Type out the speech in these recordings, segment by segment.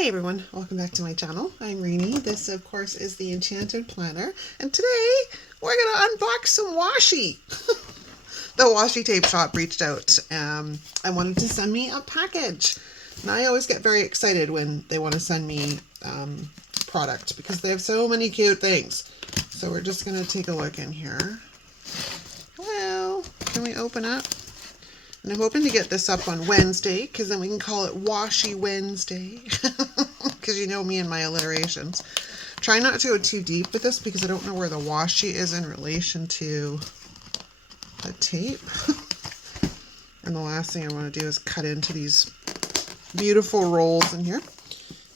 Hey everyone, welcome back to my channel. I'm Rini. This of course is the Enchanted planner, and today we're gonna unbox some washi. The Washi Tape Shop reached out and wanted to send me a package. And I always get very excited when they want to send me product because they have so many cute things. So we're just gonna take a look in here. Hello, can we open up? And I'm hoping to get this up on Wednesday, because then we can call it Washi Wednesday. Because you know me and my alliterations. Try not to go too deep with this, because I don't know where the washi is in relation to the tape. And the last thing I want to do is cut into these beautiful rolls in here.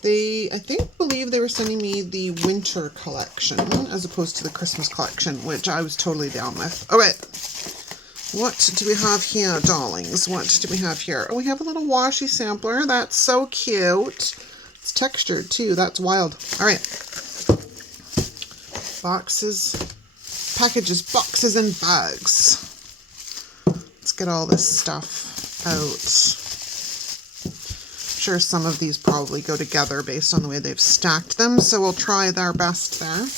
I believe they were sending me the winter collection, as opposed to the Christmas collection, which I was totally down with. Okay. What do we have here, darlings? What do we have here? Oh, we have a little washi sampler. That's so cute. It's textured, too. That's wild. All right. Boxes, packages, boxes, and bags. Let's get all this stuff out. I'm sure some of these probably go together based on the way they've stacked them, so we'll try our best there.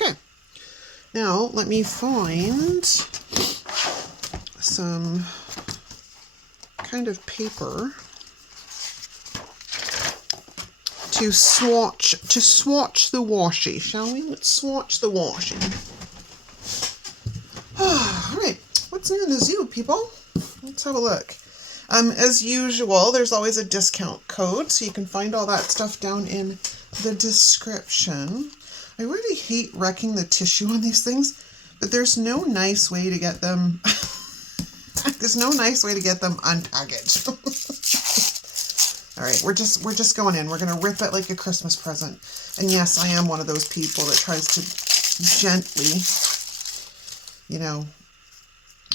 Okay. Now, let me find some kind of paper to swatch the washi, shall we? Let's swatch the washi. All right, what's new in the zoo, people? Let's have a look. As usual, there's always a discount code, so you can find all that stuff down in the description. I really hate wrecking the tissue on these things, but there's no nice way to get them there's no nice way to get them unpackaged. All right, we're just going in. We're going to rip it like a Christmas present. And yes, I am one of those people that tries to gently, you know,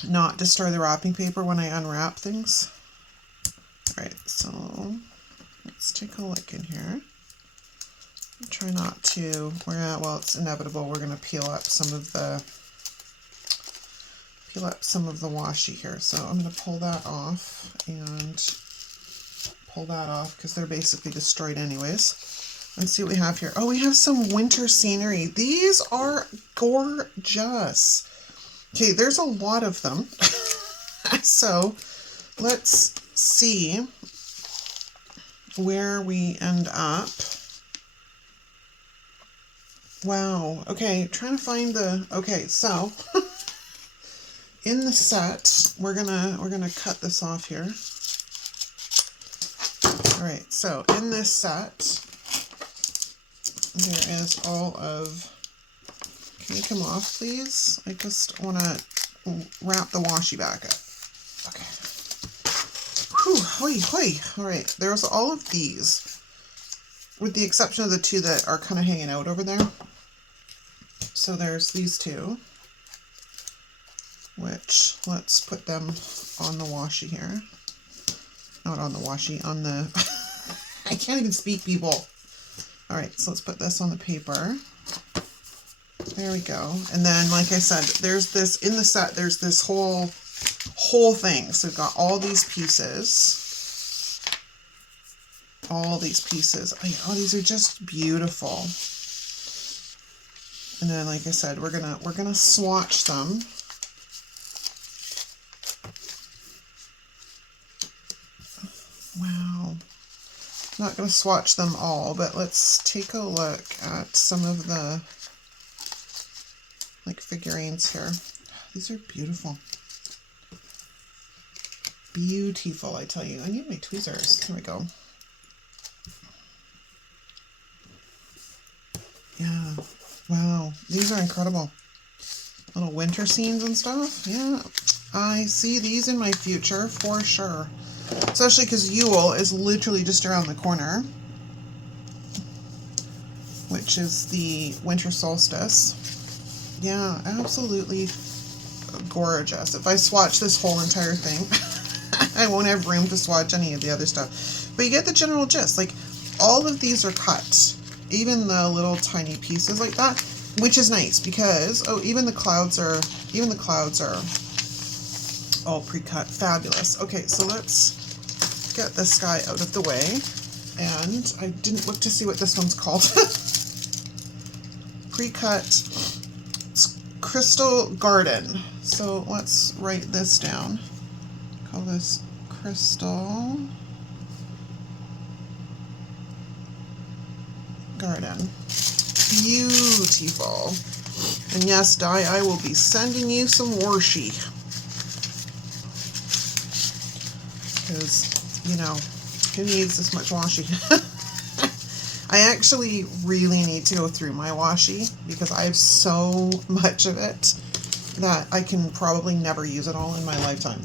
not destroy the wrapping paper when I unwrap things. All right, so let's take a look in here. Try not to, well, it's inevitable. We're going to peel up some of the washi here. So I'm going to pull that off and pull that off because they're basically destroyed anyways. Let's see what we have here. Oh, we have some winter scenery. These are gorgeous. Okay, there's a lot of them. So let's see where we end up. Wow. Okay, trying to find the, okay, so in the set, we're gonna cut this off here. All right, so in this set, there is all of, can you come off, please? I just want to wrap the washi back up. Okay. Whew, hoi, hoi. All right, there's all of these, with the exception of the two that are kind of hanging out over there. So there's these two, which let's put them on the washi here. Not on the washi, on the, I can't even speak, people. All right, so let's put this on the paper. There we go. And then, like I said, there's this, in the set, there's this whole thing. So we've got all these pieces. All these pieces. Oh, these are just beautiful. And then, like I said, we're gonna swatch them. Wow. Not going to swatch them all, but let's take a look at some of the figurines here. These are beautiful. Beautiful, I tell you. I need my tweezers. Here we go. Yeah. Wow. These are incredible. Little winter scenes and stuff. Yeah. I see these in my future for sure. Especially because Yule is literally just around the corner, which is the winter solstice. Yeah, absolutely gorgeous. If I swatch this whole entire thing, I won't have room to swatch any of the other stuff. But you get the general gist. Like, all of these are cut, even the little tiny pieces like that, which is nice because, oh, even the clouds are all pre-cut. Fabulous. Okay, so let's get this guy out of the way. And I didn't look to see what this one's called. Pre-cut Crystal Garden. So let's write this down. Call this Crystal Garden. Beautiful. And yes, Di, I will be sending you some washi. Because, you know, who needs this much washi? I actually really need to go through my washi because I have so much of it that I can probably never use it all in my lifetime.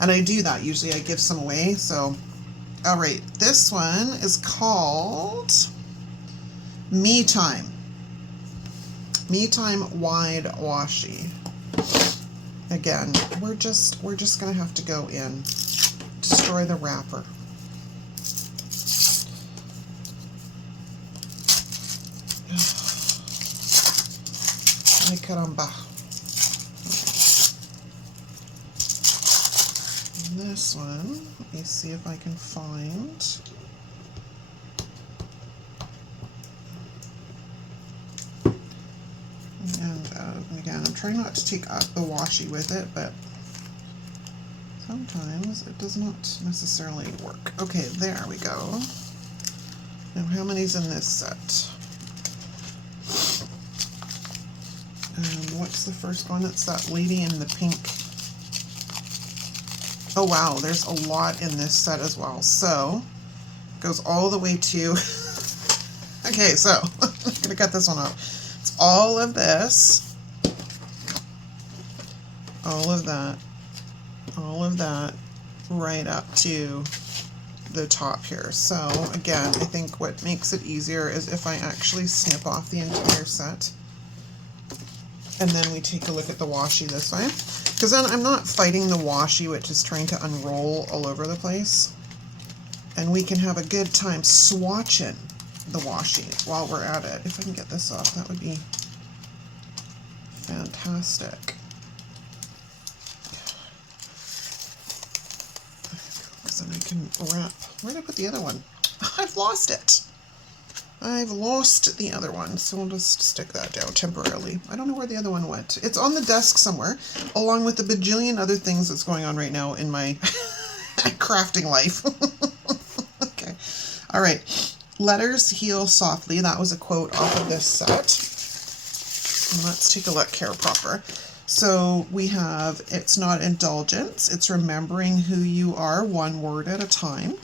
And I do that. Usually I give some away. So, all right, this one is called Me Time. Me Time Wide Washi. Again, we're just gonna have to go in, destroy the wrapper. Ay caramba. And this one, let me see if I can find. And again, I'm trying not to take up the washi with it, but sometimes it does not necessarily work. Okay, there we go. Now, how many's in this set? What's the first one? It's that lady in the pink. Oh wow, there's a lot in this set as well. So, it goes all the way to... Okay, so, I'm going to cut this one off. It's all of this, all of that, right up to the top here. So, again, I think what makes it easier is if I actually snip off the entire set. And then we take a look at the washi this way. Because then I'm not fighting the washi, which is trying to unroll all over the place. And we can have a good time swatching the washi while we're at it. If I can get this off, that would be fantastic. Because then I can wrap. Where did I put the other one? I've lost it. I've lost the other one, so we'll just stick that down temporarily. I don't know where the other one went. It's on the desk somewhere, along with the bajillion other things that's going on right now in my crafting life. Okay. All right. Letters heal softly. That was a quote off of this set. And let's take a look here proper. So we have, it's not indulgence. It's remembering who you are, one word at a time.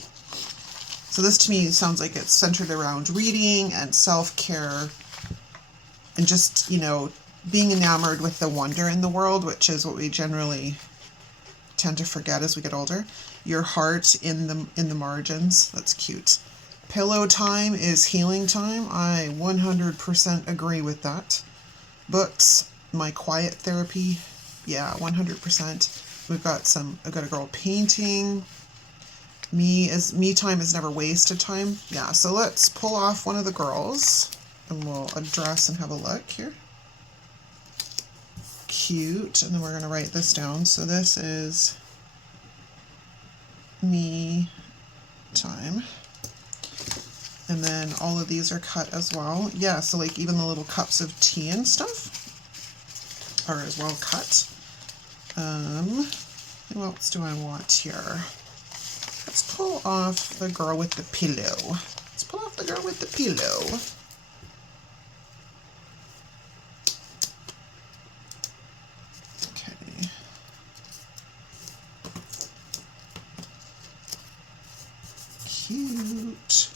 So this to me sounds like it's centered around reading and self-care and just, you know, being enamored with the wonder in the world, which is what we generally tend to forget as we get older. Your heart in the margins. That's cute. Pillow time is healing time. I 100% agree with that. Books, my quiet therapy. Yeah, 100%. I've got a girl painting. Me time is never wasted time. Yeah, so let's pull off one of the girls and we'll address and have a look here. Cute. And then we're going to write this down. So this is me time. And then all of these are cut as well. Yeah, so like even the little cups of tea and stuff are as well cut. What else do I want here? Let's pull off the girl with the pillow. Let's pull off the girl with the pillow. Okay. Cute.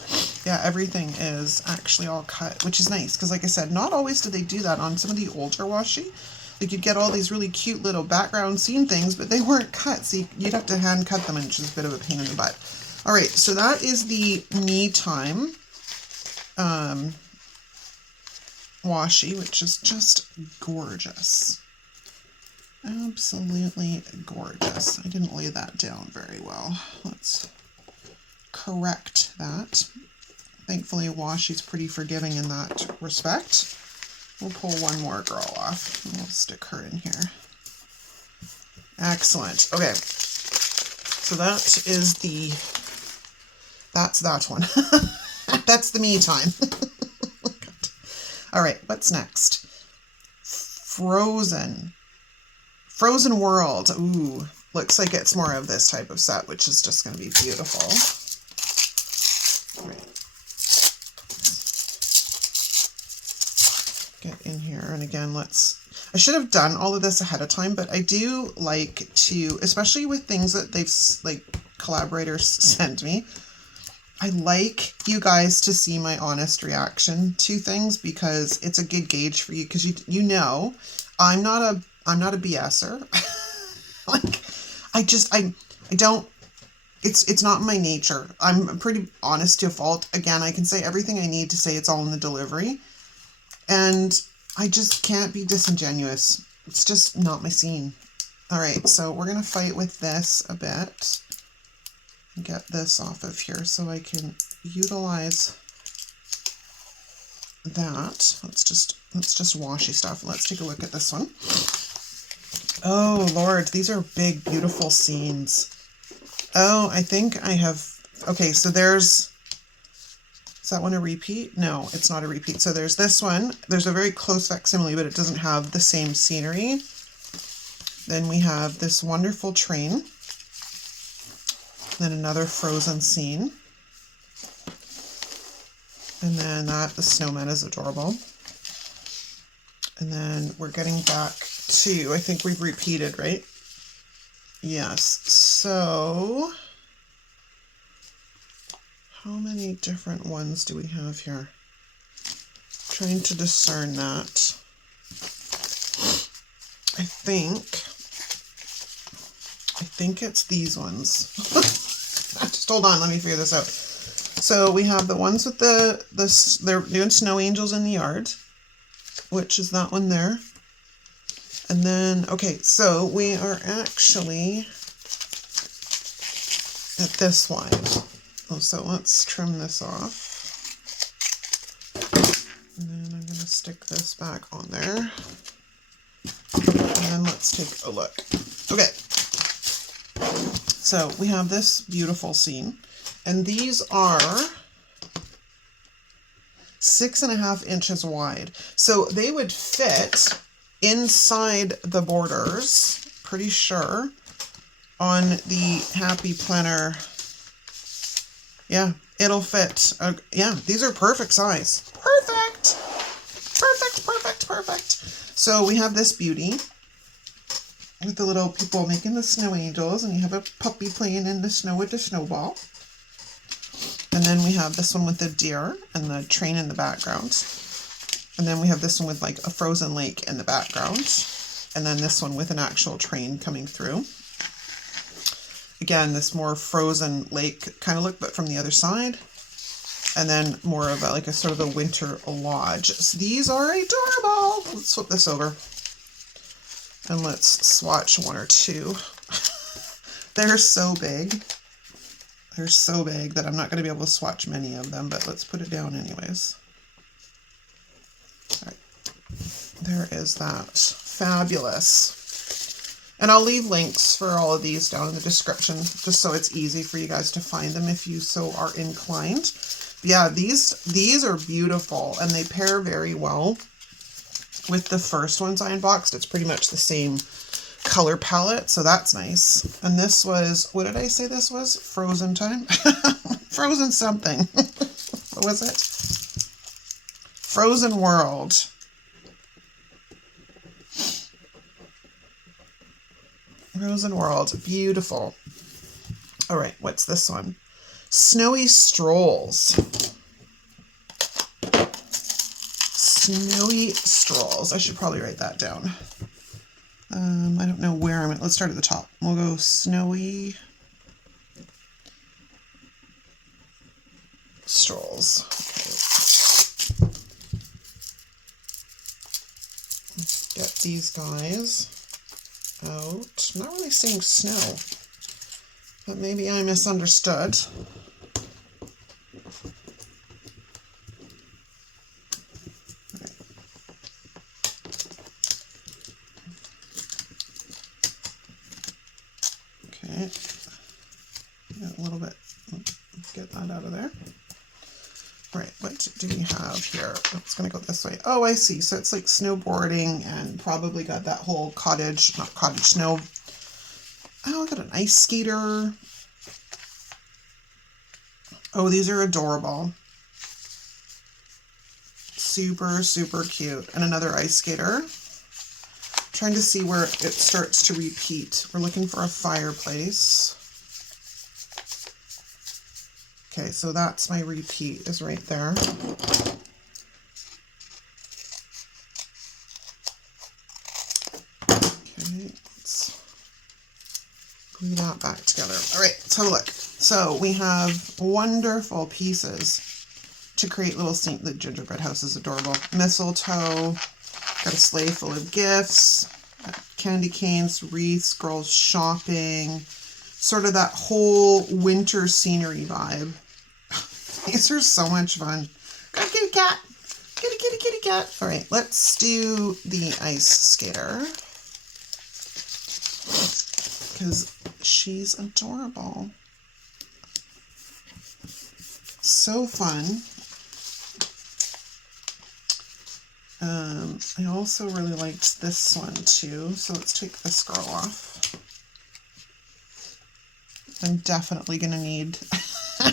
Yeah, everything is actually all cut, which is nice because like I said, not always do they do that on some of the older washi. Like you'd get all these really cute little background scene things, but they weren't cut, so you'd have to hand cut them, which is a bit of a pain in the butt. All right, so that is the Me Time washi, which is just gorgeous. Absolutely gorgeous. I didn't lay that down very well. Let's correct that. Thankfully, washi's pretty forgiving in that respect. We'll pull one more girl off and we'll stick her in here. Excellent. Okay. So that that's that one. That's the me time. All right, what's next? Frozen World. Ooh, looks like it's more of this type of set, which is just going to be beautiful. All right. Get in here, and again, I should have done all of this ahead of time, but I do like to, especially with things that they've, like, collaborators send me, I like you guys to see my honest reaction to things, because it's a good gauge for you, because you know I'm not a BSer. Like, I don't, it's not my nature. I'm pretty honest to a fault. Again, I can say everything I need to say. It's all in the delivery, and I just can't be disingenuous. It's just not my scene. All right, so we're gonna fight with this a bit. Get this off of here so I can utilize that. Let's just washi stuff. Let's take a look at this one. Oh Lord, these are big, beautiful scenes. Oh, I think I have, okay, so is that one a repeat? No, it's not a repeat. So there's this one. There's a very close facsimile, but it doesn't have the same scenery. Then we have this wonderful train. Then another frozen scene. And then the snowman is adorable. And then we're getting back to, I think we've repeated, right? Yes. So how many different ones do we have here? Trying to discern that. I think it's these ones. Just hold on, let me figure this out. So we have the ones with they're doing snow angels in the yard, which is that one there. And then, okay, so we are actually at this wide. Oh, so let's trim this off. And then I'm going to stick this back on there. And then let's take a look. Okay. So we have this beautiful scene, and these are 6.5 inches wide. So they would fit inside the borders, pretty sure, on the Happy Planner. Yeah, it'll fit. Yeah, these are perfect size. Perfect. Perfect, perfect, perfect. So we have this beauty with the little people making the snow angels, and you have a puppy playing in the snow with the snowball. And then we have this one with the deer and the train in the background. And then we have this one with like a frozen lake in the background. And then this one with an actual train coming through. Again, this more frozen lake kind of look, but from the other side. And then more of a sort of a winter lodge. So these are adorable. Let's flip this over. And let's swatch one or two. They're so big. They're so big that I'm not going to be able to swatch many of them, but let's put it down anyways. All right. There is that. Fabulous. And I'll leave links for all of these down in the description, just so it's easy for you guys to find them if you so are inclined. But yeah, these are beautiful, and they pair very well with the first ones I unboxed. It's pretty much the same color palette, so that's nice. And this was, what did I say this was? Frozen time? Frozen something. What was it? Frozen World. Frozen World. Beautiful. All right, what's this one? Snowy Strolls. Snowy Strolls. I should probably write that down. I don't know where I'm at. Let's start at the top. We'll go Snowy Strolls. Okay. Let's get these guys out. I'm not really seeing snow, but maybe I misunderstood. Okay, got a little bit, get that out of Right, what do we have here? Oh, it's gonna go this way. Oh, I see. So it's like snowboarding and probably got that whole cottage, not cottage, snow. Oh, I got an ice skater. Oh, these are adorable. Super, super cute. And another ice skater. Trying to see where it starts to repeat. We're looking for a fireplace. Okay, so that's my repeat is right there. Okay, let's glue that back together. All right, let's have a look. So we have wonderful pieces to create little scene. The gingerbread house is adorable. Mistletoe, got a sleigh full of gifts, candy canes, wreaths, girls shopping, sort of that whole winter scenery vibe. These are so much fun. Got a kitty cat. Kitty, kitty, kitty cat. All right, let's do the ice skater because she's adorable. So fun. I also really liked this one too, so let's take this girl off. I'm definitely going to need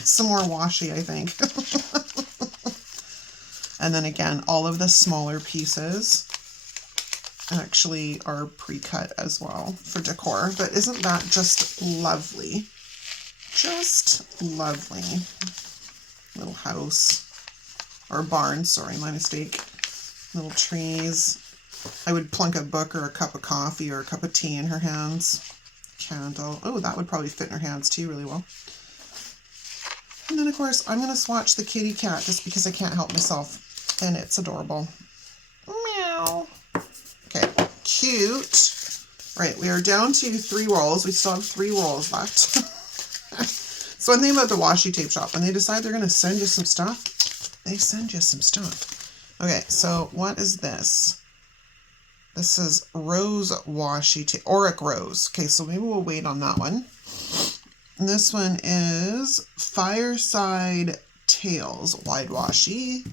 some more washi, I think. And then again, all of the smaller pieces actually are pre-cut as well for decor, but isn't that just lovely? Just lovely. Little house, or barn, sorry, my mistake. Little trees. I would plunk a book or a cup of coffee or a cup of tea in her hands. Candle. Oh, that would probably fit in her hands too really well. And then of course I'm going to swatch the kitty cat just because I can't help myself. And it's adorable. Meow. Okay, cute. Right, we are down to 3 rolls. We still have 3 rolls left. So one thing about the Washi Tape Shop, when they decide they're going to send you some stuff, they send you some stuff. Okay, so what is this? This is Rose Washi Tape, Auric Rose. Okay, so maybe we'll wait on that one. And this one is Fireside Tales Wide Washi.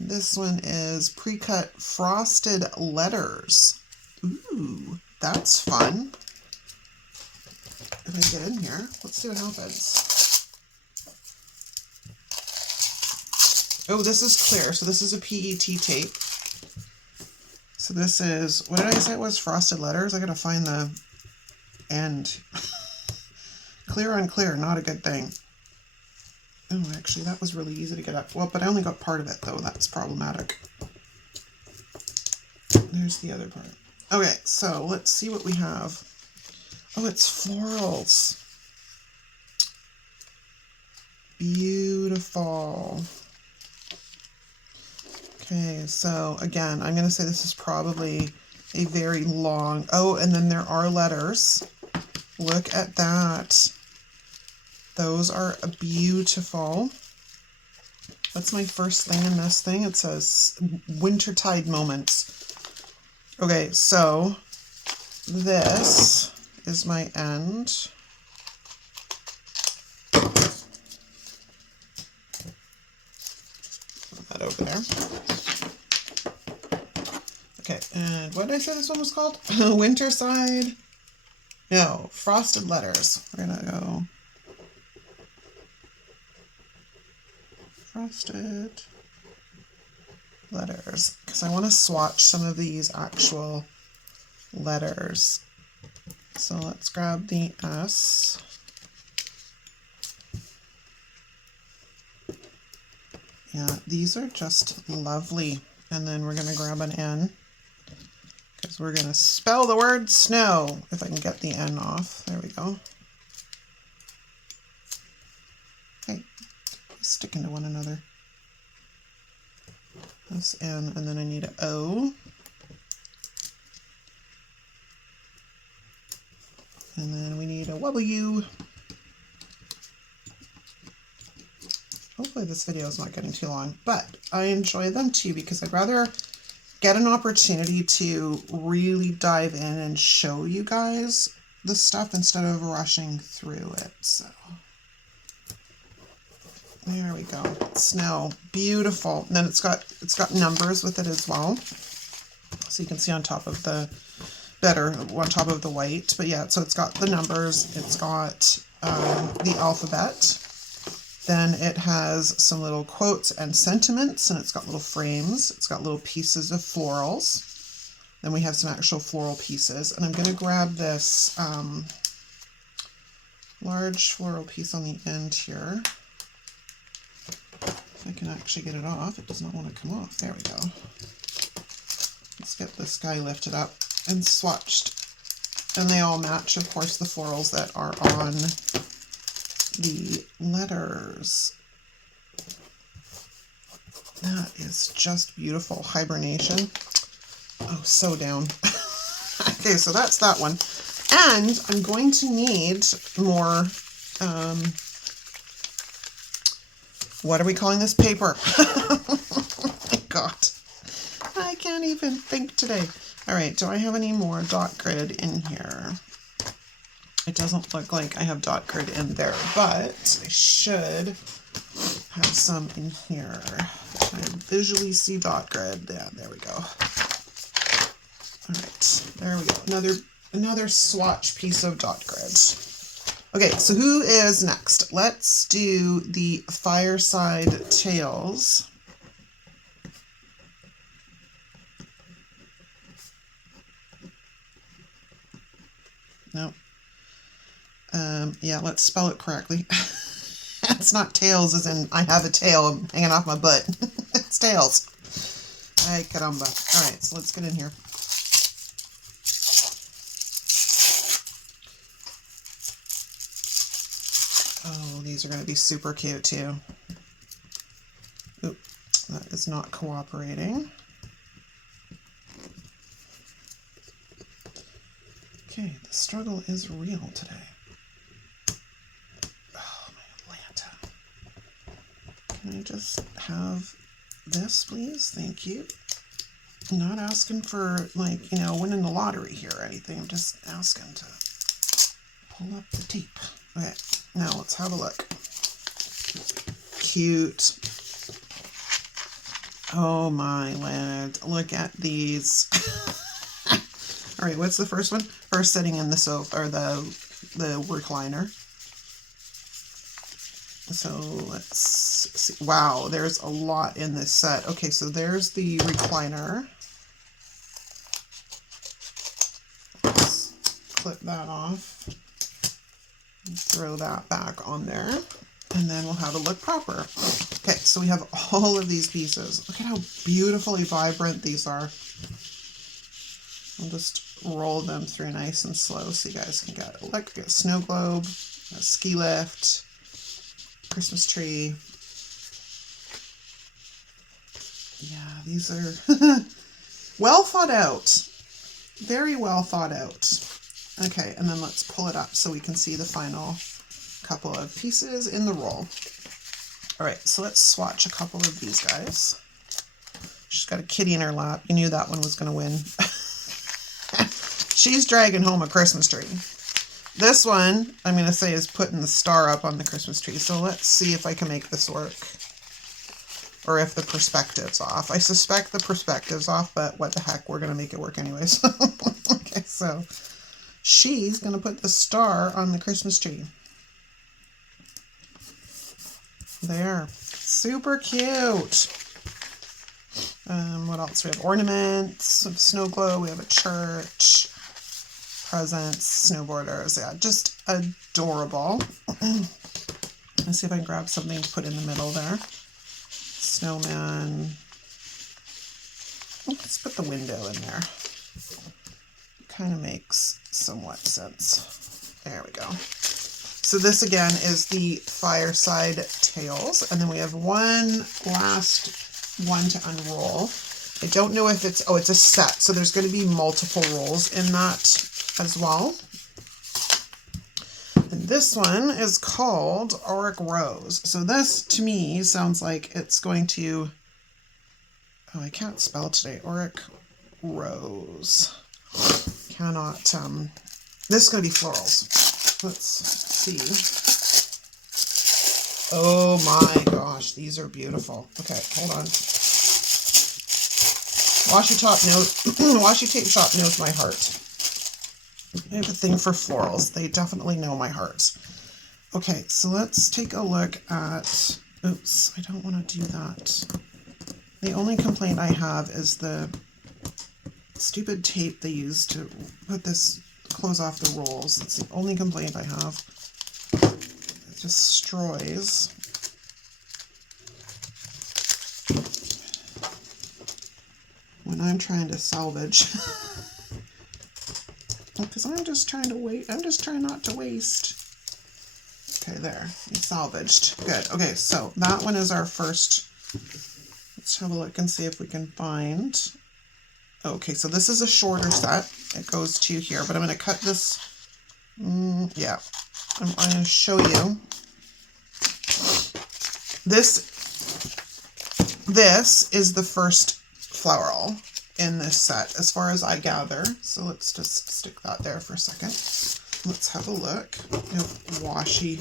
This one is Pre-Cut Frosted Letters. Ooh, that's fun. If I get in here, let's see what happens. Oh, this is clear. So this is a PET tape. So this is, what did I say it was? Frosted Letters? I gotta find the end. Clear on clear, not a good thing. Oh, actually, that was really easy to get up. Well, but I only got part of it, though. That's problematic. There's the other part. Okay, so let's see what we have. Oh, it's florals. Beautiful. Okay, so again, I'm going to say this is probably a very long... Oh, and then there are letters. Look at that. Those are beautiful. What's my first thing in this thing? It says Wintertide Moments. Okay, so this is my end. Put that over there. Okay, and what did I say this one was called? Winterside? No, Frosted Letters. We're gonna go Frosted Letters, because I want to swatch some of these actual letters. So let's grab the S. Yeah, these are just lovely. And then we're going to grab an N, because we're going to spell the word snow, if I can get the N off. There we go. Hey, sticking to one another. That's N, and then I need an O. And then we need a W. Hopefully this video is not getting too long, but I enjoy them too because I'd rather get an opportunity to really dive in and show you guys the stuff instead of rushing through it. So There we go. Snow. Beautiful. And then it's got numbers with it as well. So you can see on top of the on top of the white. But yeah, so it's got the numbers. It's got the alphabet. Then it has some little quotes and sentiments, and it's got little frames. It's got little pieces of florals. Then we have some actual floral pieces. And I'm going to grab this large floral piece on the end here. If I can actually get it off. It does not want to come off. There we go. Let's get this guy lifted up and swatched. And they all match, of course, the florals that are on the letters. That is just beautiful. Hibernation. Oh, so down. Okay, so that's that one. And I'm going to need more, what are we calling this? Paper. Oh my God. I can't even think today. All right, do I have any more dot grid in here? It doesn't look like I have dot grid in there, but I should have some in here. I visually see dot grid. Yeah, there we go. All right, there we go. Another swatch piece of dot grid. Okay, so who is next? Let's do the fireside tales. No. Yeah, let's spell it correctly. It's not tails as in I have a tail hanging off my butt. It's tails. Ay, caramba. All right, so let's get in here. Oh, these are going to be super cute too. Oop, that is not cooperating. Okay, the struggle is real today. Oh, my Atlanta. Can I just have this, please? Thank you. I'm not asking for, like, you know, winning the lottery here or anything. I'm just asking to pull up the tape. Okay, now let's have a look. Cute. Oh my land. Look at these. All right, what's the first one? First sitting in the sofa, or the recliner. So let's see. Wow, there's a lot in this set. Okay, so there's the recliner. Let's clip that off. And throw that back on there. And then we'll have a look proper. Okay, so we have all of these pieces. Look at how beautifully vibrant these are. I'll just roll them through nice and slow so you guys can get a look. We got a snow globe, a ski lift, Christmas tree. Yeah, these are well thought out. Very well thought out. Okay, and then let's pull it up so we can see the final couple of pieces in the roll. All right, so let's swatch a couple of these guys. She's got a kitty in her lap. You knew that one was going to win. She's dragging home a Christmas tree. This one, I'm going to say, is putting the star up on the Christmas tree. So let's see if I can make this work. Or if the perspective's off. I suspect the perspective's off, but what the heck, we're going to make it work anyways. Okay, so she's going to put the star on the Christmas tree. There. Super cute. What else? We have ornaments, some snow globe, we have a church, presents, snowboarders. Yeah, just adorable. Let's see if I can grab something to put in the middle there. Snowman. Let's put the window in there. Kind of makes somewhat sense. There we go. So this again is the fireside tales, and then we have one last one to unroll. I don't know if it's, oh, it's a set, so there's going to be multiple rolls in that as well. And this one is called Auric Rose. So this to me sounds like it's going to, oh, I can't spell today. Auric Rose. Cannot, this is going to be florals. Let's see. Oh my gosh, these are beautiful. Okay, hold on. Washi Tape Shop knows my heart. I have a thing for florals. They definitely know my heart. Okay, so let's take a look at... Oops, I don't want to do that. The only complaint I have is the stupid tape they use to put this, close off the rolls. That's the only complaint I have. It destroys. When I'm trying to salvage. Because I'm just trying to wait. I'm just trying not to waste. Okay, there. It's salvaged. Good. Okay, so that one is our first. Let's have a look and see if we can find. Okay, so this is a shorter set. It goes to here, but I'm going to cut this. Yeah, I'm going to show you. This is the first floral in this set, as far as I gather. So let's just stick that there for a second. Let's have a look. No, washi.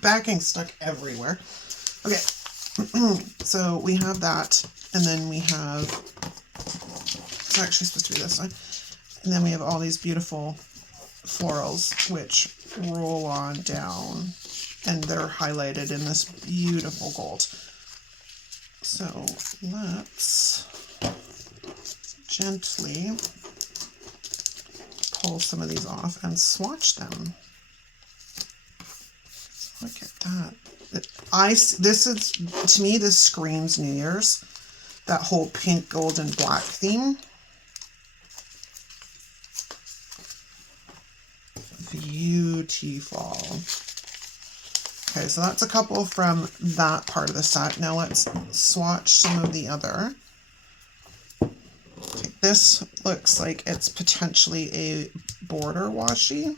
Backing stuck everywhere. Okay, so we have that, and then we have, it's actually supposed to be this one, and then we have all these beautiful florals which roll on down, and they're highlighted in this beautiful gold. So let's gently pull some of these off and swatch them. Look at that. This is, to me, this screams New Year's. That whole pink, gold, and black theme. Beautiful. Okay, so that's a couple from that part of the set. Now let's swatch some of the other. Okay, this looks like it's potentially a border washi.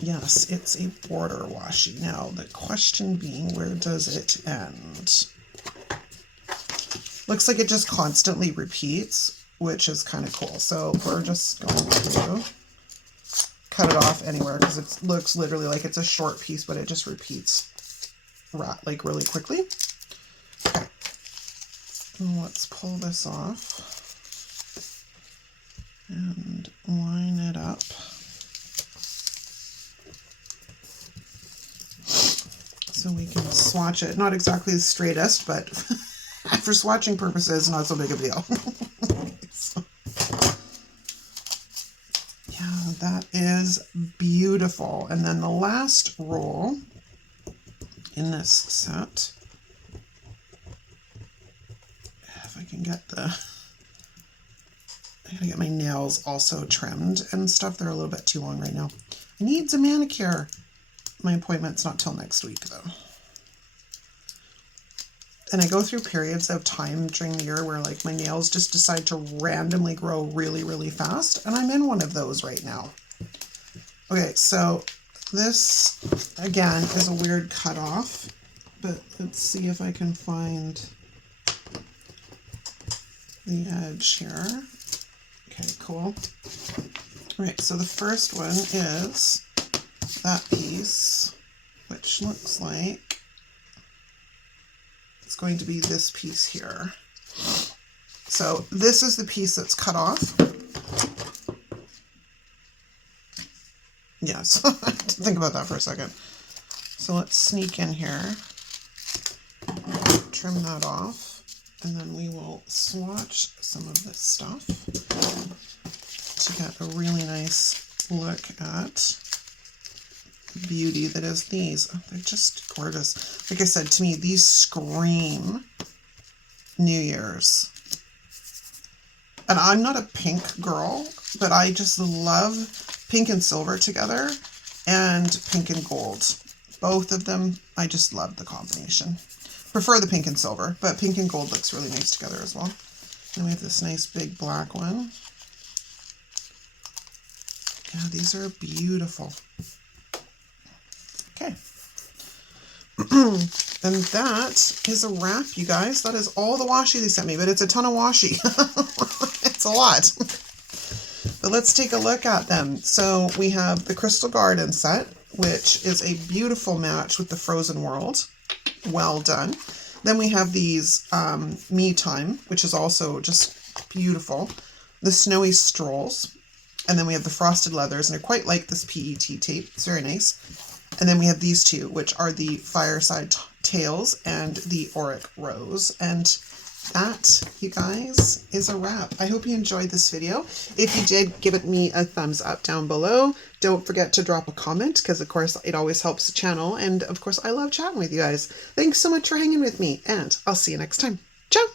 Yes, it's a border washi. Now, the question being, where does it end? Looks like it just constantly repeats, which is kind of cool. So we're just going to cut it off anywhere because it looks literally like it's a short piece, but it just repeats like really quickly. Okay, let's pull this off and line it up. So we can swatch it. Not exactly the straightest, but for swatching purposes, not so big a deal. So, yeah, that is beautiful. And then the last roll in this set, if I can get I gotta get my nails also trimmed and stuff. They're a little bit too long right now. I need a manicure. My appointment's not till next week, though. And I go through periods of time during the year where, like, my nails just decide to randomly grow really, really fast. And I'm in one of those right now. Okay, so this, again, is a weird cutoff. But let's see if I can find the edge here. Okay, cool. All right, so the first one is that piece, which looks like it's going to be this piece here. So this is the piece that's cut off. Yes, think about that for a second. So let's sneak in here, trim that off, and then we will swatch some of this stuff to get a really nice look at beauty that is these. Oh, they're just gorgeous. Like I said, to me, these scream New Year's. And I'm not a pink girl, but I just love pink and silver together and pink and gold. Both of them, I just love the combination. Prefer the pink and silver, but pink and gold looks really nice together as well. And we have this nice big black one. Yeah, these are beautiful. Okay. And that is a wrap, you guys. That is all the washi they sent me, but it's a ton of washi. It's a lot. But let's take a look at them. So we have the Crystal Garden set, which is a beautiful match with the Frozen World. Well done. Then we have these Me Time, which is also just beautiful. The Snowy Strolls. And then we have the Frosted Leathers, and I quite like this PET tape. It's very nice. And then we have these two, which are the Fireside Tales and the Auric Rose. And that, you guys, is a wrap. I hope you enjoyed this video. If you did, give it me a thumbs up down below. Don't forget to drop a comment, because of course it always helps the channel. And of course I love chatting with you guys. Thanks so much for hanging with me, and I'll see you next time. Ciao!